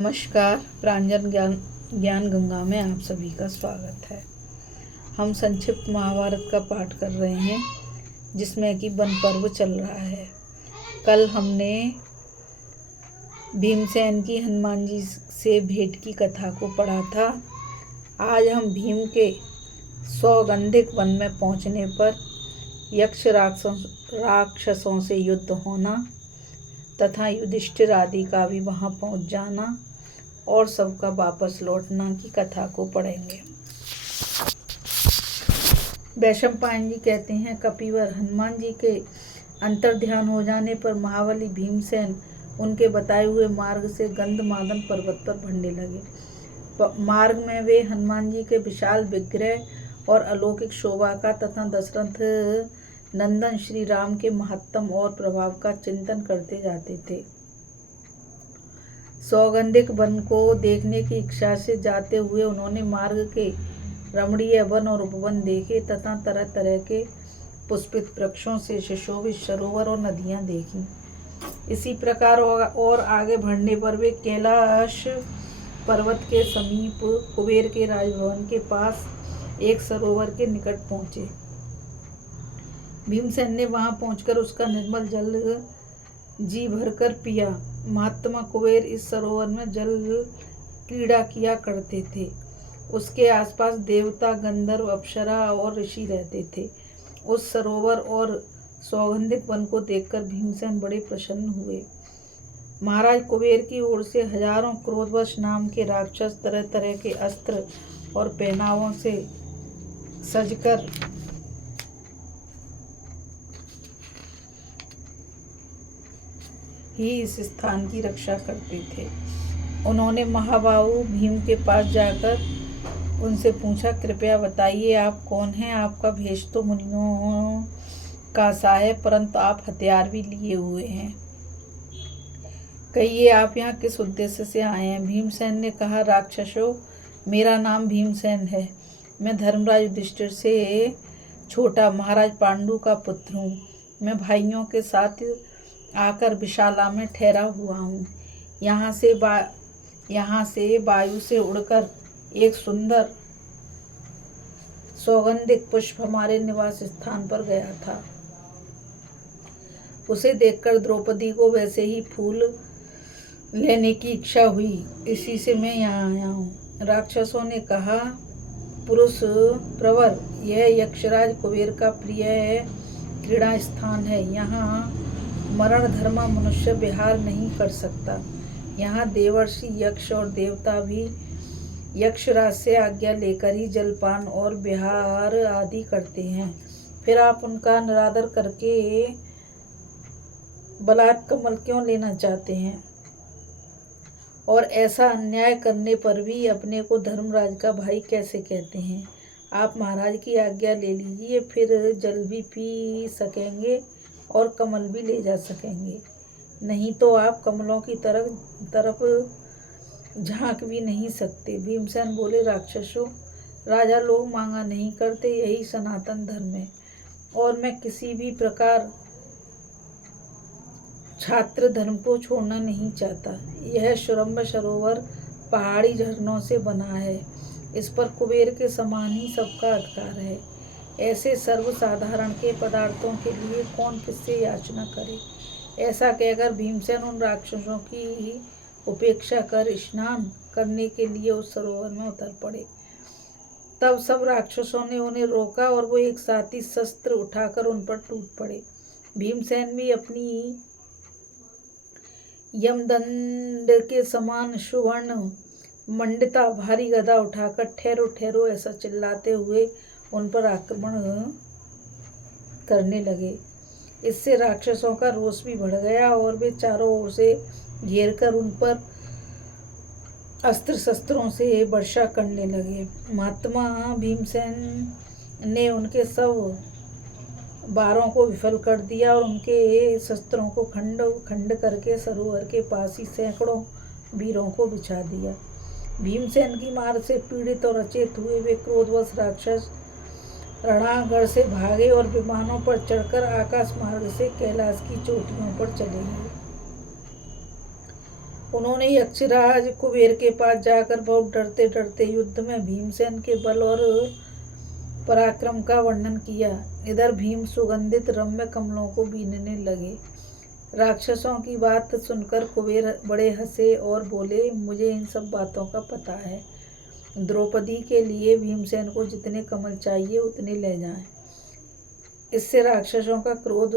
नमस्कार। प्रांजल ज्ञान गंगा में आप सभी का स्वागत है। हम संक्षिप्त महाभारत का पाठ कर रहे हैं, जिसमें कि वन पर्व चल रहा है। कल हमने भीमसेन की हनुमान जी से भेंट की कथा को पढ़ा था। आज हम भीम के सौगंधिक वन में पहुंचने पर यक्ष राक्षसों से युद्ध होना तथा युधिष्ठिर आदि का भी वहां पहुंच जाना और सबका वापस लौटना की कथा को पढ़ेंगे। वैशंपायन जी कहते हैं, कपिवर हनुमान जी के अंतर्ध्यान हो जाने पर महाबली भीमसेन उनके बताए हुए मार्ग से गंधमादन पर्वत पर बढ़ने लगे। मार्ग में वे हनुमान जी के विशाल विग्रह और अलौकिक शोभा का तथा दशरथ नंदन श्री राम के महत्तम और प्रभाव का चिंतन करते जाते थे। सौगंधिक वन को देखने की इच्छा से जाते हुए उन्होंने मार्ग के रमणीय वन और उपवन देखे तथा तरह तरह के पुष्पित वृक्षों से सुशोभित सरोवर और नदियां देखी। इसी प्रकार और आगे बढ़ने पर वे कैलाश पर्वत के समीप कुबेर के राजभवन के पास एक सरोवर के निकट पहुंचे। भीमसेन ने वहां पहुंचकर उसका निर्मल जल जी भरकर पिया। महात्मा कुबेर इस सरोवर में जल क्रीड़ा किया करते थे। उसके आसपास देवता, गंधर्व, अप्सरा और ऋषि रहते थे। उस सरोवर और सौगंधिक वन को देखकर भीमसेन बड़े प्रसन्न हुए। महाराज कुबेर की ओर से हजारों क्रोधवश नाम के राक्षस तरह तरह के अस्त्र और पहनावों से सजकर ही इस स्थान की रक्षा करते थे। उन्होंने महाबाहु भीम के पास जाकर उनसे पूछा, कृपया बताइए आप कौन हैं? आपका भेष तो मुनियों का सा है, परंतु आप हथियार भी लिए हुए हैं। कहिए आप यहाँ किस उद्देश्य से आए हैं? भीमसेन ने कहा, राक्षसों, मेरा नाम भीमसेन है। मैं धर्मराज युधिष्ठिर से छोटा महाराज पांडु का पुत्र हूँ। मैं भाइयों के साथ आकर विशाला में ठहरा हुआ हूँ। यहाँ से वायु से उड़कर एक सुंदर सौगंधिक पुष्प हमारे निवास स्थान पर गया था। उसे देखकर द्रौपदी को वैसे ही फूल लेने की इच्छा हुई, इसी से मैं यहाँ आया हूँ। राक्षसों ने कहा, पुरुष प्रवर, यह यक्षराज कुबेर का प्रिय क्रीड़ा स्थान है। यहाँ मरण धर्मा मनुष्य विहार नहीं कर सकता। यहाँ देवर्षि, यक्ष और देवता भी यक्षराज से आज्ञा लेकर ही जलपान और विहार आदि करते हैं। फिर आप उनका निरादर करके बलात् कमल क्यों लेना चाहते हैं? और ऐसा अन्याय करने पर भी अपने को धर्मराज का भाई कैसे कहते हैं? आप महाराज की आज्ञा ले लीजिए, फिर जल भी पी सकेंगे और कमल भी ले जा सकेंगे। नहीं तो आप कमलों की तरफ झांक भी नहीं सकते। भीमसेन बोले, राक्षसों, राजा लोग मांगा नहीं करते, यही सनातन धर्म है और मैं किसी भी प्रकार छात्र धर्म को छोड़ना नहीं चाहता। यह शुरम्भ सरोवर पहाड़ी झरनों से बना है। इस पर कुबेर के समान ही सबका अधिकार है। ऐसे सर्वसाधारण के पदार्थों के लिए कौन किससे याचना करे? ऐसा कहकर भीमसेन उन राक्षसों की ही उपेक्षा कर स्नान करने के लिए उस सरोवर में उतर पड़े। तब सब राक्षसों ने उन्हें रोका और वो एक साथ ही शस्त्र उठाकर उन पर टूट पड़े। भीमसेन भी अपनी यमदंड के समान सुवर्ण मंडिता भारी गदा उठाकर ठहरो ठहरो ऐसा चिल्लाते हुए उन पर आक्रमण करने लगे। इससे राक्षसों का रोष भी बढ़ गया और वे चारों ओर से घेरकर उन पर अस्त्र शस्त्रों से वर्षा करने लगे। महात्मा भीमसेन ने उनके सब बारों को विफल कर दिया और उनके शस्त्रों को खंड करके सरोवर के पास ही सैकड़ों वीरों को बिछा दिया। भीमसेन की मार से पीड़ित और अचेत हुए वे क्रोधवश राक्षस रणांगण से भागे और विमानों पर चढ़कर आकाश मार्ग से कैलाश की चोटियों पर चले गए। उन्होंने यक्षराज कुबेर के पास जाकर बहुत डरते डरते युद्ध में भीमसेन के बल और पराक्रम का वर्णन किया। इधर भीम सुगंधित रम्य कमलों को बीनने लगे। राक्षसों की बात सुनकर कुबेर बड़े हंसे और बोले, मुझे इन सब बातों का पता है। द्रौपदी के लिए भीमसेन को जितने कमल चाहिए उतने ले जाएं। इससे राक्षसों का क्रोध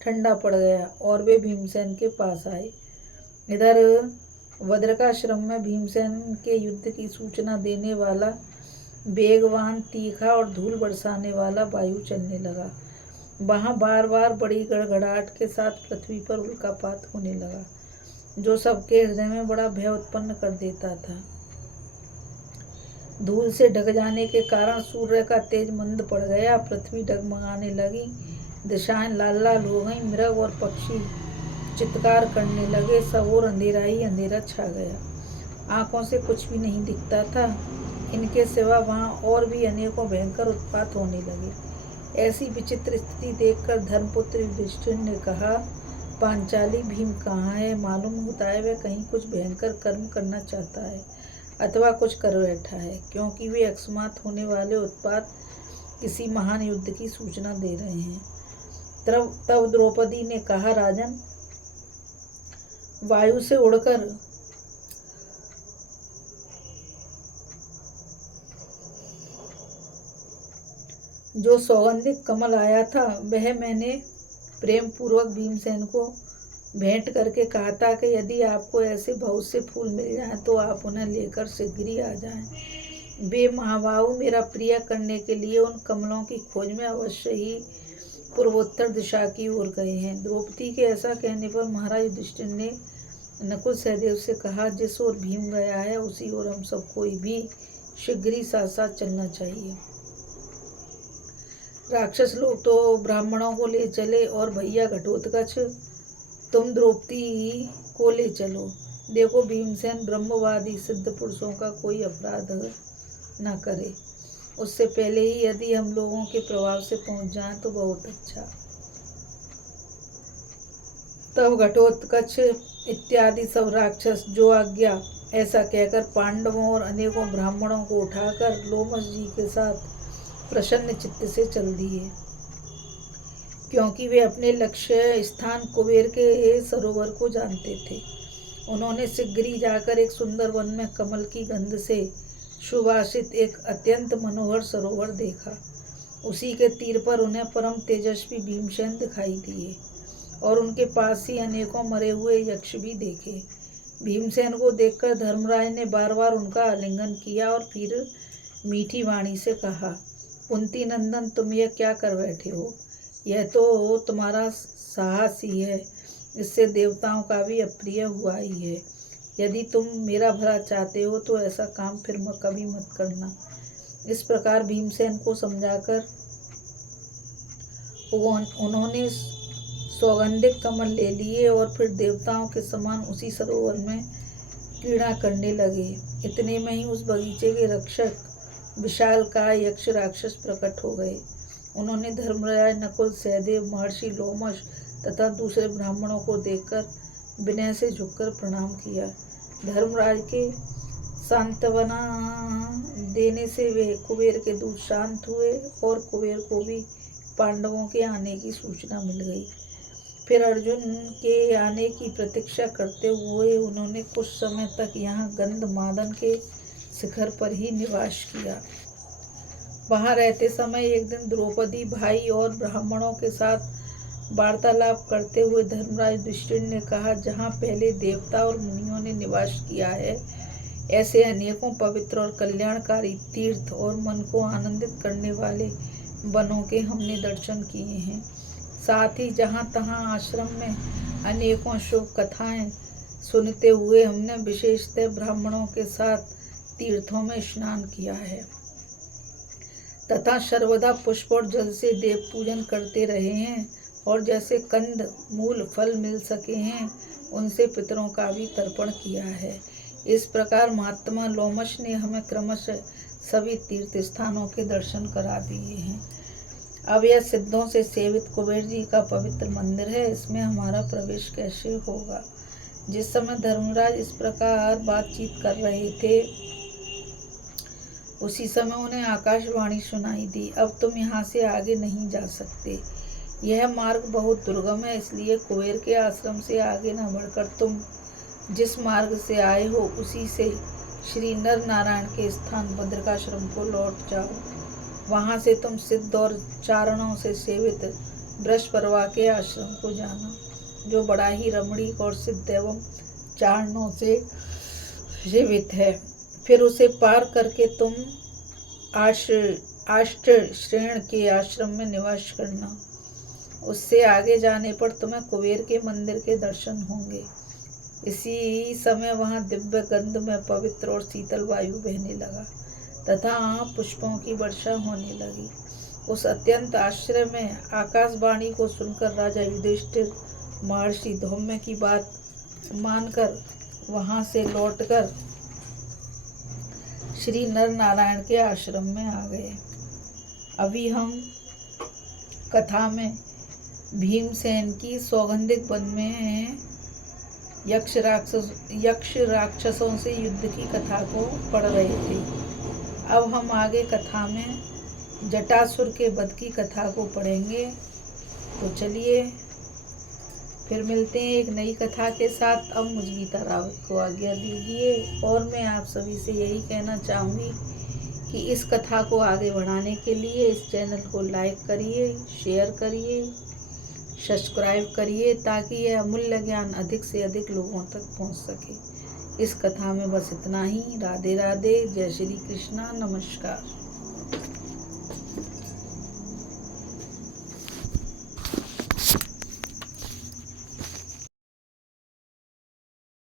ठंडा पड़ गया और वे भीमसेन के पास आए। इधर बद्रिकाश्रम में भीमसेन के युद्ध की सूचना देने वाला वेगवान, तीखा और धूल बरसाने वाला वायु चलने लगा। वहाँ बार बार बड़ी गड़गड़ाहट के साथ पृथ्वी पर उल्कापात होने लगा, जो सबके हृदय में बड़ा भय उत्पन्न कर देता था। धूल से ढक जाने के कारण सूर्य का तेज मंद पड़ गया। पृथ्वी डगमगाने लगी, दिशाएं लाल लाल हो गईं, मृग और पक्षी चित्कार करने लगे। सब और अंधेरा ही अंधेरा छा गया। आंखों से कुछ भी नहीं दिखता था। इनके सिवा वहाँ और भी अनेकों भयंकर उत्पात होने लगे। ऐसी विचित्र स्थिति देखकर धर्मपुत्र युधिष्ठिर ने कहा, पांचाली भीम कहाँ है? मालूम होता है वह कहीं कुछ भयंकर कर्म करना चाहता है अथवा कुछ कर बैठा है, क्योंकि वे अकस्मात होने वाले उत्पात किसी महान युद्ध की सूचना दे रहे हैं। तब द्रौपदी ने कहा, राजन, वायु से उड़कर जो सौगंधिक कमल आया था वह मैंने प्रेम पूर्वक भीमसेन को भेंट करके कहा था कि यदि आपको ऐसे बहुत से फूल मिल जाएं तो आप उन्हें लेकर शीघ्र ही आ जाएं। वे महाबाहु मेरा प्रिय करने के लिए उन कमलों की खोज में अवश्य ही पूर्वोत्तर दिशा की ओर गए हैं। द्रौपदी के ऐसा कहने पर महाराज युधिष्ठिर ने नकुल सहदेव से कहा, जिस ओर भीम गया है उसी ओर हम सबको भी शीघ्र ही साथ साथ चलना चाहिए। राक्षस लोग तो ब्राह्मणों को ले चले और भैया घटोत्कच तुम द्रौपदी को ले चलो। देखो भीमसेन ब्रह्मवादी सिद्ध पुरुषों का कोई अपराध न करे। उससे पहले ही यदि हम लोगों के प्रभाव से पहुंच जाएं तो बहुत अच्छा। तब घटोत्कच इत्यादि सब राक्षस जो आज्ञा ऐसा कहकर पांडवों और अनेकों ब्राह्मणों को उठाकर लोमश जी के साथ प्रसन्न चित्त से चल दिए, क्योंकि वे अपने लक्ष्य स्थान कुबेर के सरोवर को जानते थे। उन्होंने शीघ्र ही जाकर एक सुंदर वन में कमल की गंध से सुवासित एक अत्यंत मनोहर सरोवर देखा। उसी के तीर पर उन्हें परम तेजस्वी भीमसेन दिखाई दिए और उनके पास ही अनेकों मरे हुए यक्ष भी देखे। भीमसेन को देखकर धर्मराज ने बार बार उनका आलिंगन किया और फिर मीठी वाणी से कहा, कुंती नंदन, तुम यह क्या कर बैठे हो? यह तो तुम्हारा साहस ही है, इससे देवताओं का भी अप्रिय हुआ ही है। यदि तुम मेरा भला चाहते हो तो ऐसा काम फिर कभी मत करना। इस प्रकार भीमसेन को समझाकर उन्होंने सौगंधिक कमल ले लिए और फिर देवताओं के समान उसी सरोवर में क्रीड़ा करने लगे। इतने में ही उस बगीचे के रक्षक विशालकाय यक्ष राक्षस प्रकट हो गए। उन्होंने धर्मराज, नकुल, सहदेव, महर्षि लोमश तथा दूसरे ब्राह्मणों को देखकर विनय से झुककर प्रणाम किया। धर्मराज के सांत्वना देने से वे कुबेर के दूत शांत हुए और कुबेर को भी पांडवों के आने की सूचना मिल गई। फिर अर्जुन के आने की प्रतीक्षा करते हुए उन्होंने कुछ समय तक यहाँ गंधमादन के शिखर पर ही निवास किया। वहाँ रहते समय एक दिन द्रौपदी भाई और ब्राह्मणों के साथ वार्तालाप करते हुए धर्मराज युधिष्ठिर ने कहा, जहाँ पहले देवता और मुनियों ने निवास किया है, ऐसे अनेकों पवित्र और कल्याणकारी तीर्थ और मन को आनंदित करने वाले वनों के हमने दर्शन किए हैं। साथ ही जहाँ तहाँ आश्रम में अनेकों शुभ कथाएं सुनते हुए हमने विशेषतः ब्राह्मणों के साथ तीर्थों में स्नान किया है तथा सर्वदा पुष्प और जल से देव पूजन करते रहे हैं और जैसे कंद मूल फल मिल सके हैं उनसे पितरों का भी तर्पण किया है। इस प्रकार महात्मा लोमश ने हमें क्रमशः सभी तीर्थ स्थानों के दर्शन करा दिए हैं। अब यह सिद्धों से सेवित कुबेर जी का पवित्र मंदिर है, इसमें हमारा प्रवेश कैसे होगा? जिस समय धर्मराज इस प्रकार बातचीत कर रहे थे उसी समय उन्हें आकाशवाणी सुनाई दी, अब तुम यहाँ से आगे नहीं जा सकते। यह मार्ग बहुत दुर्गम है, इसलिए कुबेर के आश्रम से आगे न बढ़कर तुम जिस मार्ग से आए हो उसी से श्री नर नारायण के स्थान बद्रिकाश्रम को लौट जाओ। वहाँ से तुम सिद्ध और चारणों से सेवित वृषपर्वा के आश्रम को जाना, जो बड़ा ही रमणीक और सिद्ध एवं चारणों से सेवित है। फिर उसे पार करके तुम आष्टश्रेण के आश्रम में निवास करना। उससे आगे जाने पर तुम्हें कुबेर के मंदिर के दर्शन होंगे। इसी समय वहाँ दिव्य गंध में पवित्र और शीतल वायु बहने लगा तथा पुष्पों की वर्षा होने लगी। उस अत्यंत आश्चर्य में आकाशवाणी को सुनकर राजा युधिष्ठिर महर्षि धौम्य की बात मानकर वहाँ से लौटकर श्री नर नारायण के आश्रम में आ गए। अभी हम कथा में भीमसेन की सौगंधिक वन में यक्ष राक्षसों से युद्ध की कथा को पढ़ रहे थे। अब हम आगे कथा में जटासुर के वध की कथा को पढ़ेंगे। तो चलिए फिर मिलते हैं एक नई कथा के साथ। अब मुझे गीता रावत को आज्ञा दीजिए। और मैं आप सभी से यही कहना चाहूँगी कि इस कथा को आगे बढ़ाने के लिए इस चैनल को लाइक करिए, शेयर करिए, सब्सक्राइब करिए, ताकि यह अमूल्य ज्ञान अधिक से अधिक लोगों तक पहुंच सके। इस कथा में बस इतना ही। राधे राधे, जय श्री कृष्णा, नमस्कार।